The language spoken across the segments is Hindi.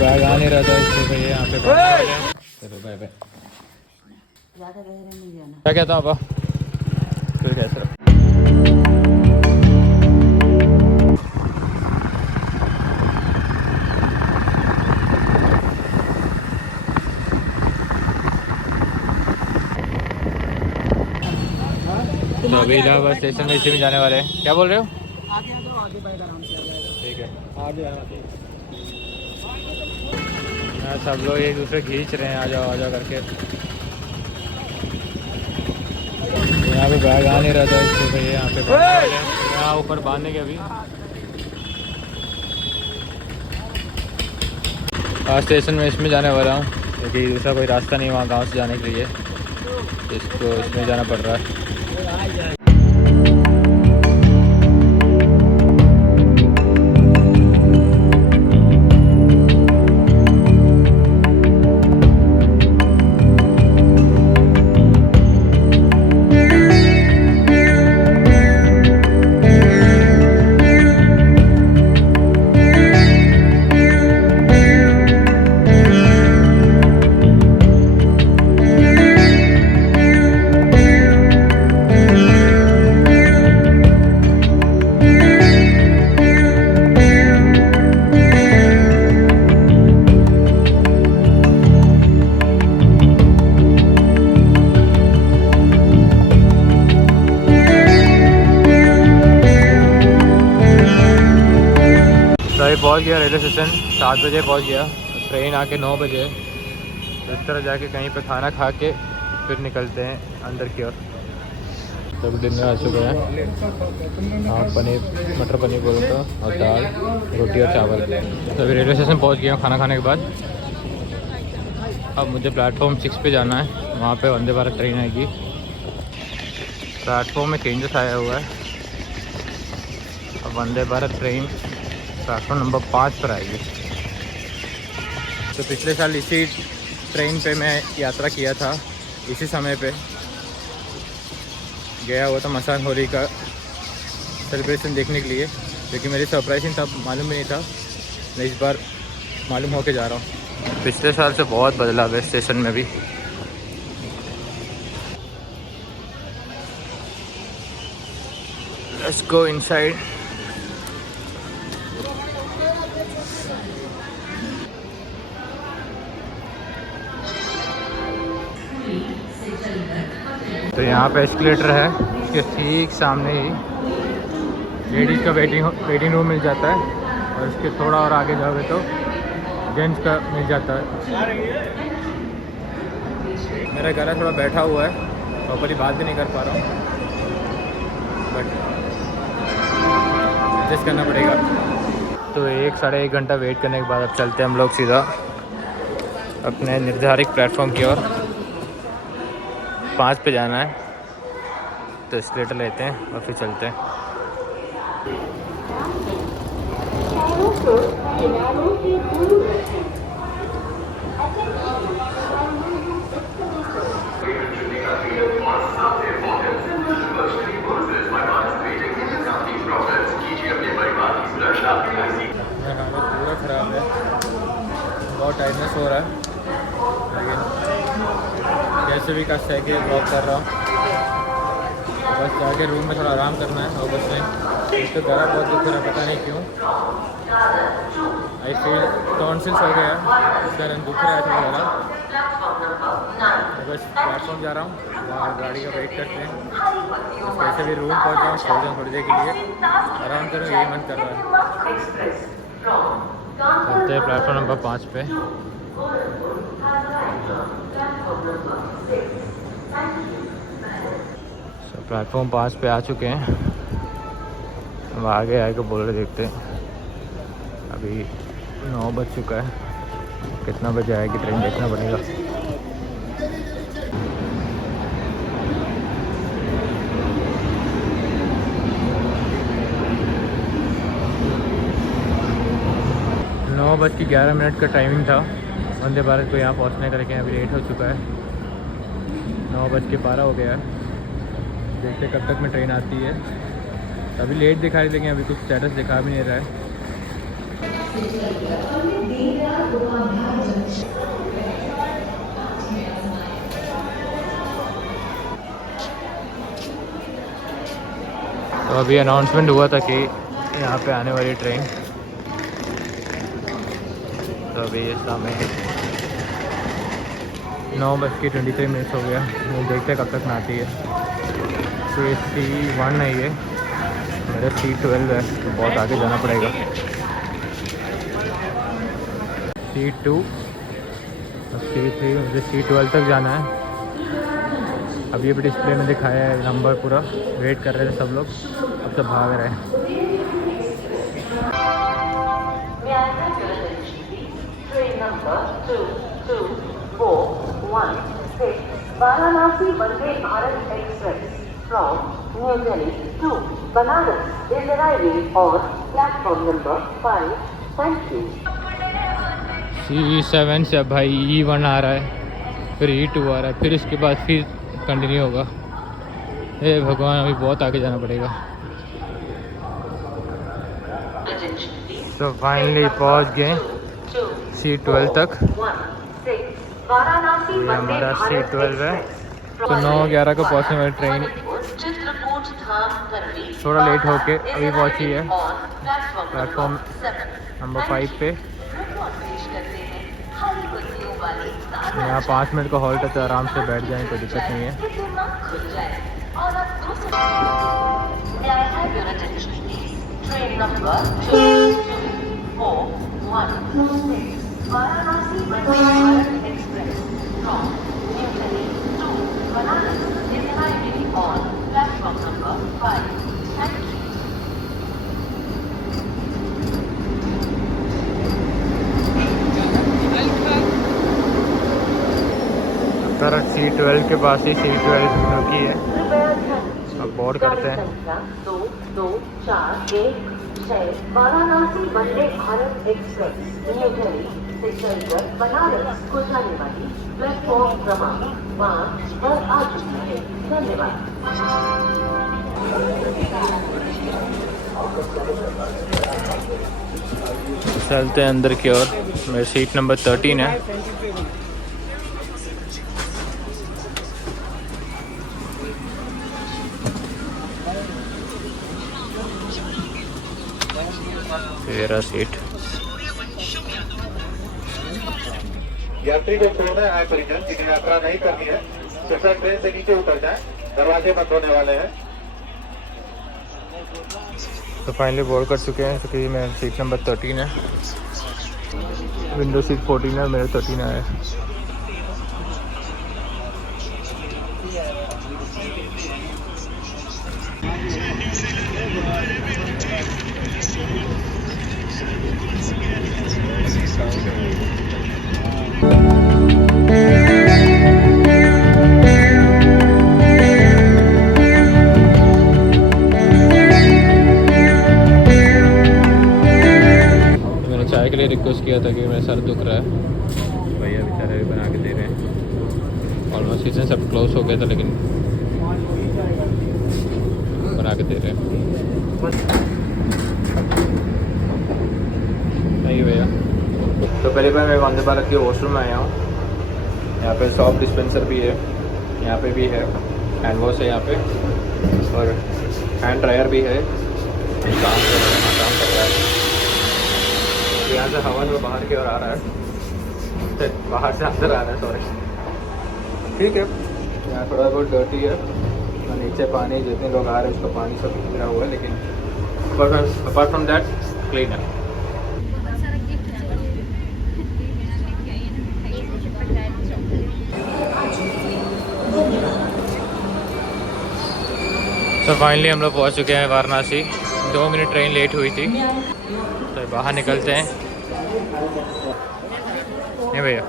बैग आ नहीं रहा था इसलिए भैया यहाँ पे चलो बाय बाय। ज़्यादा गहरा नहीं जाना। क्या कहता हूँ आप फिर कैसे तो अभी इलाहाबाद स्टेशन में इसी में जाने वाले हैं। क्या बोल रहे हो? आगे तो आगे बैठ आराम से आ जाएगा। ठीक है। आगे आगे यहाँ सब लोग एक दूसरे खींच रहे हैं आ जाओ करके। यहाँ पे बैग आ नहीं रहा था इसलिए भैया यहाँ पे बांधने वाले हैं। यहाँ ऊपर बांधने के अभी स्टेशन में इसमें जाने वाला हूँ क्योंकि दूसरा कोई रास्ता नहीं वहाँ गांव से जाने के लिए, इसको इसमें जाना पड़ रहा है। अभी पहुँच गया रेलवे स्टेशन, 7 बजे पहुँच गया। ट्रेन आके 9 बजे। तो इस तरह जाके कहीं पे खाना खा के फिर निकलते हैं अंदर की ओर। तो डिनर आ चुका है। हाँ पनीर मटर पनीर बोल का और दाल रोटी और चावल। तो अभी रेलवे स्टेशन पहुँच गया खाना खाने के बाद। अब मुझे प्लेटफॉर्म 6 पे जाना है, वहाँ पे वंदे भारत ट्रेन आएगी। प्लेटफॉर्म में चेंजेस आया हुआ है। अब Vande Bharat train platform number 5 पर आएगी। तो पिछले साल इसी ट्रेन पे मैं यात्रा किया था, इसी समय पे गया हुआ था मसान होली का सेलिब्रेशन देखने के लिए, क्योंकि मेरी सरप्राइजिंग तब मालूम भी नहीं था। मैं इस बार मालूम होके जा रहा हूँ। पिछले साल से बहुत बदलाव है स्टेशन में भी। Let's go inside. तो यहाँ पे एस्केलेटर है, उसके ठीक सामने ही लेडीज़ का वेटिंग रूम मिल जाता है और उसके थोड़ा और आगे जाओगे तो जेंट्स का मिल जाता है। मेरा गला थोड़ा बैठा हुआ है, प्रॉपरली बात भी नहीं कर पा रहा हूँ, बट एडजस्ट करना पड़ेगा। तो 1-1.5 घंटा वेट करने के बाद अब चलते हैं हम लोग सीधा अपने निर्धारित प्लेटफॉर्म की ओर। 5 पे जाना है, तो एस्केलेटर लेते हैं और फिर चलते हैं। मेरा हालत पूरा ख़राब है, बहुत टाइटनेस हो रहा है, लेकिन जैसे भी कष्ट है कि वॉक कर रहा हूँ। बस जाके रूम में थोड़ा आराम करना है। और बस में एक तो गला बहुत दुख रहा है, पता नहीं क्यों। आई फील टॉन्सिल्स हो गया, इस कारण दुख रहा है थोड़ा गला। तो बस प्लेटफॉर्म जा रहा हूँ, वहाँ गाड़ी का वेट करते हैं। बस कैसे भी रूम पहुँच जाऊँ, सो जाऊँ थोड़ी देर के लिए, आराम करूँ, यही मन कर रहा है। चलते हैं प्लेटफॉर्म नंबर 5 पे। प्लेटफॉर्म 5 पे आ चुके हैं। अब आगे बोल रहे देखते हैं। अभी 9 बज चुका है, कितना बजे आएगी ट्रेन देखना पड़ेगा। नौ बज के 11 मिनट का टाइमिंग था वंदे भारत को यहाँ पहुँचने का, लेकिन अभी लेट हो चुका है। 9:12 हो गया है। देखते कब तक में ट्रेन आती है। अभी लेट दिखा रही, लेकिन अभी कुछ स्टेटस दिखा भी नहीं रहा है। तो अभी अनाउंसमेंट हुआ था कि यहाँ पे आने वाली ट्रेन, तो अभी ये समय 9:23 हो गया। वो देखते कब तक आती है। C1 है ये, मेरा C12 है, तो बहुत आगे जाना पड़ेगा। C2 और C3, मुझे C12 तक जाना है। अभी भी डिस्प्ले में दिखाया है नंबर पूरा। वेट कर रहे थे सब लोग, अब सब भाग रहे हैं। Train number 22416 Varanasi Vande Bharat express from New Delhi to Banaras is arriving on platform number 5। Thank you. C7 से अब भाई E1 आ रहा है, फिर E2 आ रहा है, फिर इसके बाद फिर कंटिन्यू होगा। हे भगवान, अभी बहुत आगे जाना पड़ेगा। तो फाइनली पहुंच गए C12 तक। ये हमारा C12 है। तो 9:11 को पहुंचने वाली ट्रेन थोड़ा लेट होके अभी पहुंची है प्लेटफॉर्म नंबर 5 पे। यहाँ 5 मिनट का हॉल्ट है, तो आराम से बैठ जाएं, कोई दिक्कत नहीं है। Train number 22416 Varanasi Vande Bharat express from New Delhi to Banaras is arriving on platform number 5। Thank you. Sir C12 के पास ही C12 रुकी है, अब बोर्ड करते हैं। 2241 वाराणसी वंदे भारत एक्सप्रेस न्यू दिल्ली से चलकर बनारस को जाने वाली प्लेटफॉर्म क्रमांक 5 पर आ चुकी है। धन्यवाद। चलते हैं अंदर की ओर। मेरी सीट नंबर 13 है। मेरा सीट। यात्री को छोड़ना है परिजन जिन्हें यात्रा नहीं करनी है, कृपया ट्रेन से नीचे उतर जाएं, दरवाजे बंद होने वाले हैं। तो फाइनली बोर्ड कर चुके हैं, क्योंकि मेरा सीट नंबर 13 है। विंडो सीट 14 है, मेरा 13 है। चाय के लिए रिक्वेस्ट किया था कि मेरा सर दुख रहा है, भैया बेचारे भी बना के दे रहे हैं। ऑलमोस्ट किचन सब क्लोज हो गया था, लेकिन बना के दे रहे हैं। नहीं भैया। तो पहली बार मैं वंदे भारत के वॉशरूम में आया हूँ। यहाँ पे सॉफ्ट डिस्पेंसर भी है, यहाँ पे भी है, हैंड वॉश है यहाँ पे, और हैंड ड्रायर भी है। काम कर रहा है। यहाँ से हवा जो बाहर की ओर आ रहा है, बाहर से अंदर आ रहा है, सॉरी। ठीक है, यहाँ थोड़ा बहुत डर्टी है, तो नीचे पानी जितने लोग आ रहे हैं उसका पानी सब गिरा हुआ है, लेकिन अपार्ट फ्रॉम दैट क्लीन है। तो फाइनली हम लोग पहुँच चुके हैं वाराणसी। 2 मिनट ट्रेन लेट हुई थी, तो बाहर निकलते हैं। नहीं भैया,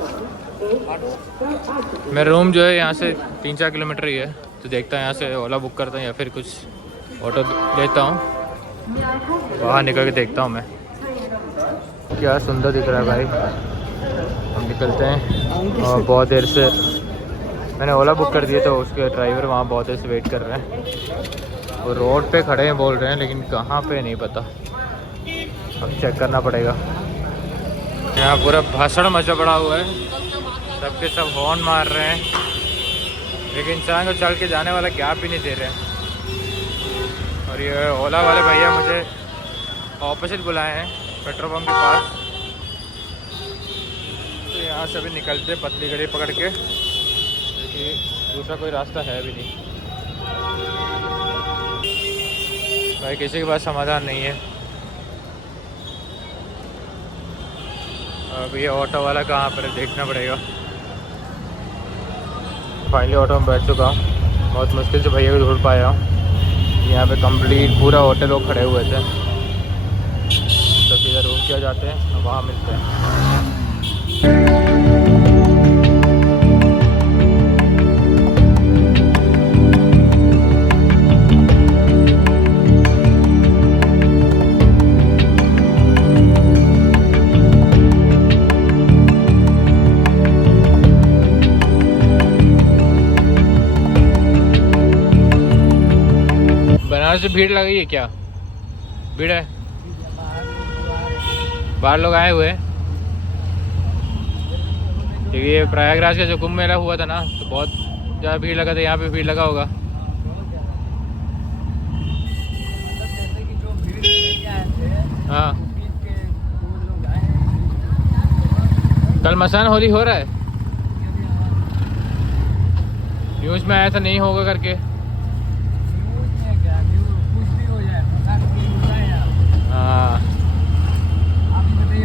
मेरा रूम जो है यहाँ से 3-4 किलोमीटर ही है, तो देखता हूँ यहाँ से ओला बुक करता हूँ या फिर कुछ ऑटो लेता हूँ। बाहर निकल के देखता हूँ मैं। क्या सुंदर दिख रहा है भाई। हम निकलते हैं, और बहुत देर से मैंने ओला बुक कर दिया, तो उसके ड्राइवर वहाँ बहुत देर से वेट कर रहे हैं। वो रोड पे खड़े हैं बोल रहे हैं, लेकिन कहाँ पे नहीं पता, अब चेक करना पड़ेगा। यहाँ पूरा भाषण मचा पड़ा हुआ है, सबके सब हॉर्न मार रहे हैं, लेकिन इंसान को चल के जाने वाला गैप ही नहीं दे रहे हैं। और ये ओला वाले भैया मुझे ऑपोजिट बुलाए हैं पेट्रोल पंप के पास। तो यहाँ से अभी निकलते पतली गली पकड़ के, क्योंकि दूसरा कोई रास्ता है भी नहीं भाई, किसी के पास समाधान नहीं है। अब ये ऑटो वाला कहाँ पर है देखना पड़ेगा। फाइनली ऑटो में बैठ चुका हूँ, बहुत मुश्किल से भैया को ढूंढ पाया हूँ। यहाँ पे कंप्लीट पूरा होटल लोग खड़े हुए थे, तो सीधा रूम किया जाते हैं और वहाँ मिलते हैं। बनारस में भीड़ लगी है क्या? भीड़ है, बाहर लोग आए हुए हैं, क्योंकि ये प्रयागराज का जो कुंभ मेला हुआ था ना, तो बहुत ज़्यादा भीड़ लगा था। यहाँ पे भीड़ लगा होगा। हाँ, कल मसान होली हो रहा है, न्यूज़ में आया था नहीं होगा करके। हाँ,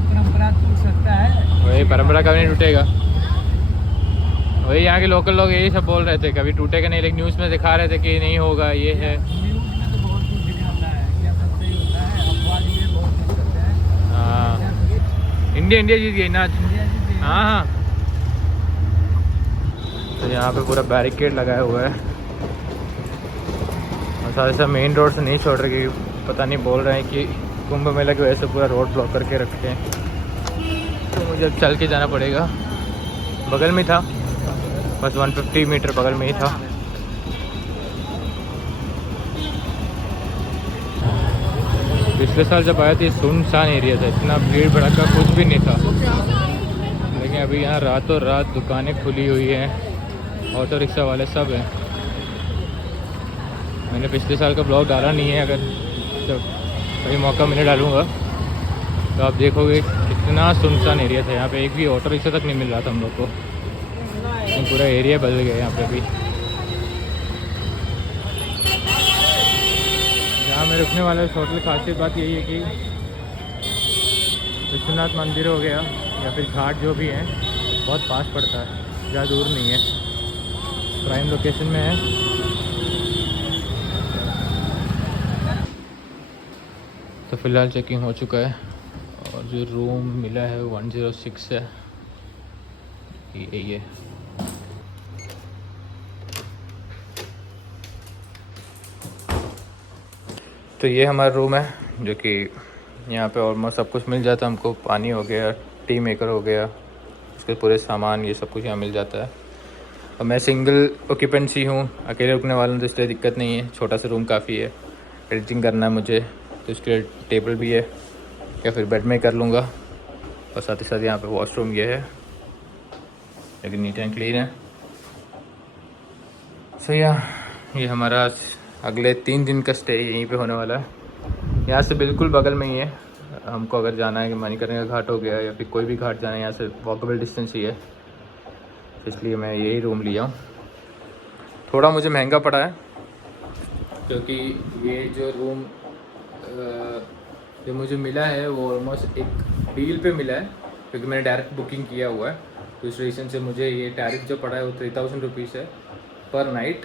परंपरा टूट सकता है, वही परंपरा कभी नहीं टूटेगा। वही यहाँ के लोकल लोग यही सब बोल रहे थे, कभी टूटेगा नहीं, लेकिन न्यूज़ में दिखा रहे थे कि नहीं होगा, ये है। न्यूज़ में तो बहुत कुछ दिखाता है, क्या सब सही होता है, अफवाह भी बहुत कुछ करते हैं। हाँ, इंडिया जीत गई ना। इंडिया जीत गई। हाँ हाँ, तो यहाँ पे पूरा बैरिकेड लगाया हुआ है और साथ ही साथ मेन रोड से नहीं छोड़ रहे, क्योंकि पता नहीं बोल रहे हैं कि कुंभ मेला की वजह से पूरा रोड ब्लॉक करके रखते हैं। तो मुझे अब चल के जाना पड़ेगा, बगल में था, बस 150 मीटर बगल में ही था। पिछले साल जब आया था सुनसान एरिया था, इतना भीड़ भड़का कुछ भी नहीं था, लेकिन अभी यहाँ रातों रात दुकानें खुली हुई हैं, ऑटो रिक्शा वाले सब हैं। मैंने पिछले साल का ब्लॉग डाला नहीं है, अगर जब कभी मौका मिले डालूँगा। तो आप देखोगे कितना सुनसान एरिया था, यहाँ पे एक भी ऑटो रिक्शा तक नहीं मिल रहा था हम लोग को। पूरा एरिया बदल गया यहाँ पे भी। यहाँ मैं रुकने वाला इस होटल की खासियत बात यही है कि विश्वनाथ मंदिर हो गया या फिर घाट जो भी है बहुत पास पड़ता है, ज़्यादा दूर नहीं है, प्राइम लोकेशन में है। तो फ़िलहाल चेकिंग हो चुका है और जो रूम मिला है 106 है, यही है। तो ये हमारा रूम है, जो कि यहाँ पे ऑलमोस्ट सब कुछ मिल जाता है हमको। पानी हो गया, टी मेकर हो गया, उसके पूरे सामान ये सब कुछ यहाँ मिल जाता है। और मैं सिंगल ऑक्यूपेंसी हूँ, अकेले रुकने वाला हूँ, तो इसलिए दिक्कत नहीं है, छोटा सा रूम काफ़ी है। एडिटिंग करना है मुझे तो इसके लिए टेबल भी है, या फिर बेड में कर लूँगा। और साथ ही साथ यहाँ पे वॉशरूम ये है, लेकिन नीट एंड क्लीन है। सो ये हमारा अगले 3 दिन का स्टे यहीं पे होने वाला है। यहाँ से बिल्कुल बगल में ही है, हमको अगर जाना है कि मणिकर्णिका घाट हो गया या फिर कोई भी घाट जाना है, यहाँ से वॉकेबल डिस्टेंस ही है, इसलिए मैं यही रूम लिया हूँ। थोड़ा मुझे महंगा पड़ा है, क्योंकि ये जो रूम जो मुझे मिला है वो ऑलमोस्ट एक डील पे मिला है, क्योंकि मैंने डायरेक्ट बुकिंग किया हुआ है। तो इस रीज़न से मुझे ये टैरिफ जो पड़ा है वो 3000 रुपीज़ है पर नाइट।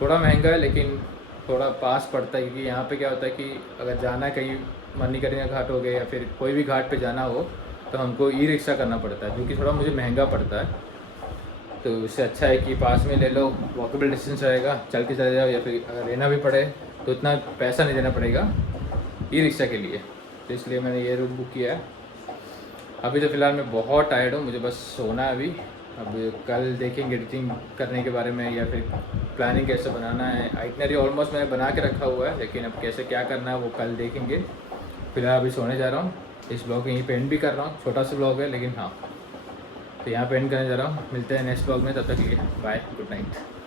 थोड़ा महंगा है, लेकिन थोड़ा पास पड़ता है, क्योंकि यहाँ पे क्या होता है कि अगर जाना है कहीं मणिकर्णिका घाट हो गया या फिर कोई भी घाट पे जाना हो, तो हमको ई रिक्शा करना पड़ता है, जो कि थोड़ा मुझे महंगा पड़ता है। तो इससे अच्छा है कि पास में ले लो, वॉकेबल डिस्टेंस रहेगा, चल के चले जाओ, या फिर अगर लेना भी पड़े तो इतना पैसा नहीं देना पड़ेगा ई रिक्शा के लिए। तो इसलिए मैंने ये रूम बुक किया है। अभी तो फ़िलहाल मैं बहुत टायर्ड हूँ, मुझे बस सोना है अभी। अब कल देखेंगे एडिटिंग करने के बारे में, या फिर प्लानिंग कैसे बनाना है। आइटनरी ऑलमोस्ट मैंने बना के रखा हुआ है, लेकिन अब कैसे क्या करना है वो कल देखेंगे। फिलहाल अभी सोने जा रहा हूँ। इस ब्लॉग यहीं पे एंड भी कर रहा हूँ, छोटा सा ब्लॉग है लेकिन हाँ, तो यहाँ पे एंड करने जा रहा हूँ। मिलते हैं नेक्स्ट ब्लॉग में, तब तक के लिए बाय, गुड नाइट।